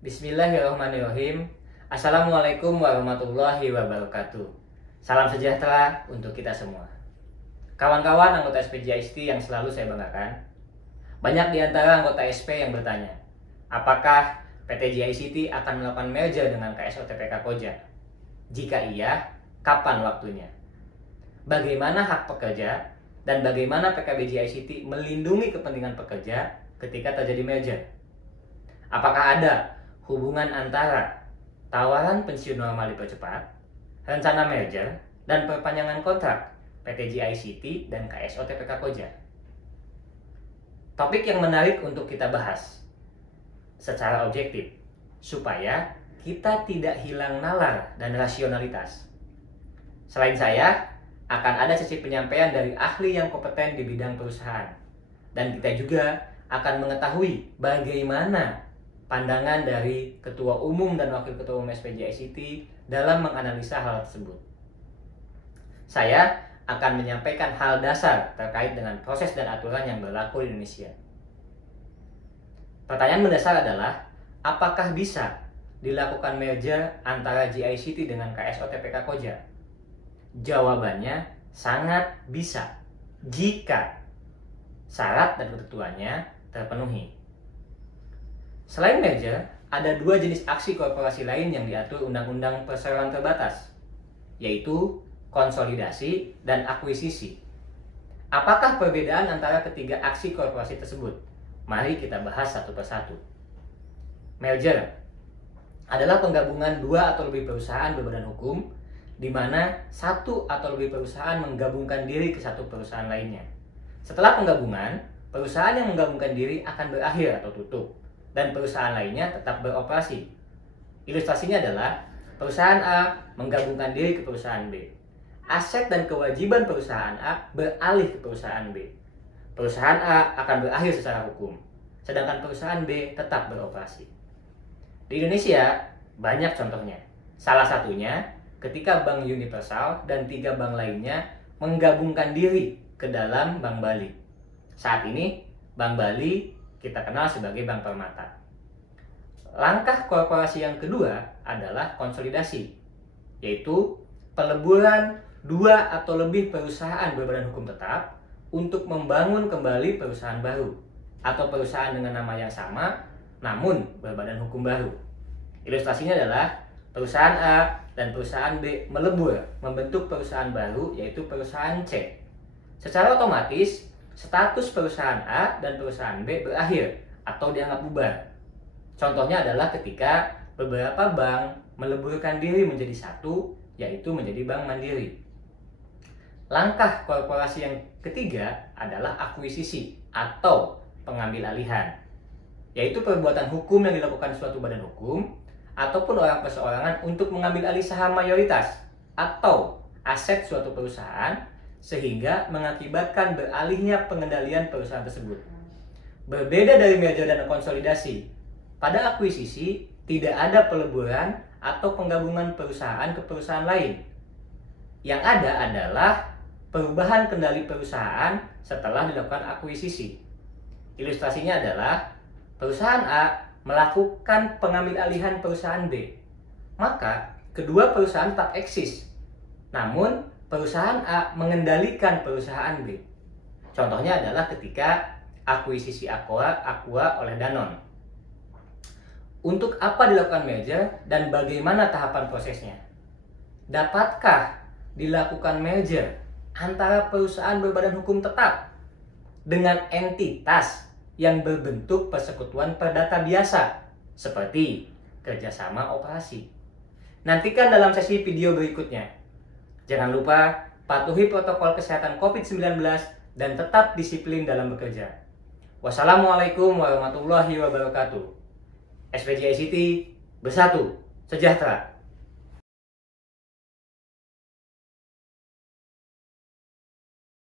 Bismillahirrahmanirrahim. Assalamualaikum warahmatullahi wabarakatuh. Salam sejahtera untuk kita semua. Kawan-kawan anggota SPJICT yang selalu saya banggakan, banyak di antara anggota SP yang bertanya, apakah PT JICT akan melakukan merger dengan KSOTPK Koja? Jika iya, kapan waktunya? Bagaimana hak pekerja dan bagaimana PKB JICT melindungi kepentingan pekerja ketika terjadi merger? Apakah ada hubungan antara tawaran pensiun normal dipercepat, rencana merger, dan perpanjangan kontrak PT JICT dan KSOTPK Koja? Topik yang menarik untuk kita bahas secara objektif, supaya kita tidak hilang nalar dan rasionalitas. Selain saya, akan ada sesi penyampaian dari ahli yang kompeten di bidang perusahaan. Dan kita juga akan mengetahui bagaimana pandangan dari Ketua Umum dan Wakil Ketua Umum SPJICT dalam menganalisa hal tersebut. Saya akan menyampaikan hal dasar terkait dengan proses dan aturan yang berlaku di Indonesia. Pertanyaan mendasar adalah, apakah bisa dilakukan merger antara JICT dengan KSOTPK Koja? Jawabannya sangat bisa jika syarat dan ketentuannya terpenuhi. Selain merger, ada dua jenis aksi korporasi lain yang diatur Undang-Undang Perseroan Terbatas, yaitu konsolidasi dan akuisisi. Apakah perbedaan antara ketiga aksi korporasi tersebut? Mari kita bahas satu persatu. Merger adalah penggabungan dua atau lebih perusahaan berbadan hukum, di mana satu atau lebih perusahaan menggabungkan diri ke satu perusahaan lainnya. Setelah penggabungan, perusahaan yang menggabungkan diri akan berakhir atau tutup, dan perusahaan lainnya tetap beroperasi. Ilustrasinya adalah perusahaan A menggabungkan diri ke perusahaan B. Aset dan kewajiban perusahaan A beralih ke perusahaan B. Perusahaan A akan berakhir secara hukum, sedangkan perusahaan B tetap beroperasi. Di Indonesia, banyak contohnya. Salah satunya ketika Bank Universal dan 3 bank lainnya menggabungkan diri ke dalam Bank Bali. Saat ini, Bank Bali kita kenal sebagai Bank Permata. Langkah korporasi yang kedua adalah konsolidasi, yaitu peleburan dua atau lebih perusahaan berbadan hukum tetap untuk membangun kembali perusahaan baru atau perusahaan dengan nama yang sama namun berbadan hukum baru. Ilustrasinya adalah perusahaan A dan perusahaan B melebur membentuk perusahaan baru, yaitu perusahaan C. Secara otomatis status perusahaan A dan perusahaan B berakhir atau dianggap bubar. Contohnya adalah ketika beberapa bank meleburkan diri menjadi satu, yaitu menjadi Bank Mandiri. Langkah korporasi yang ketiga adalah akuisisi atau pengambil alihan, yaitu perbuatan hukum yang dilakukan suatu badan hukum ataupun orang perseorangan untuk mengambil alih saham mayoritas atau aset suatu perusahaan sehingga mengakibatkan beralihnya pengendalian perusahaan tersebut. Berbeda dari merger dan konsolidasi, pada akuisisi tidak ada peleburan atau penggabungan perusahaan ke perusahaan lain. Yang ada adalah perubahan kendali perusahaan setelah dilakukan akuisisi. Ilustrasinya adalah perusahaan A melakukan pengambil alihan perusahaan B, maka kedua perusahaan tetap eksis, namun perusahaan A mengendalikan perusahaan B. Contohnya adalah ketika akuisisi Aqua oleh Danone. Untuk apa dilakukan merger dan bagaimana tahapan prosesnya? Dapatkah dilakukan merger antara perusahaan berbadan hukum tetap dengan entitas yang berbentuk persekutuan perdata biasa seperti kerjasama operasi? Nantikan dalam sesi video berikutnya. Jangan lupa patuhi protokol kesehatan COVID-19 dan tetap disiplin dalam bekerja. Wassalamualaikum warahmatullahi wabarakatuh. SPJICT bersatu, sejahtera.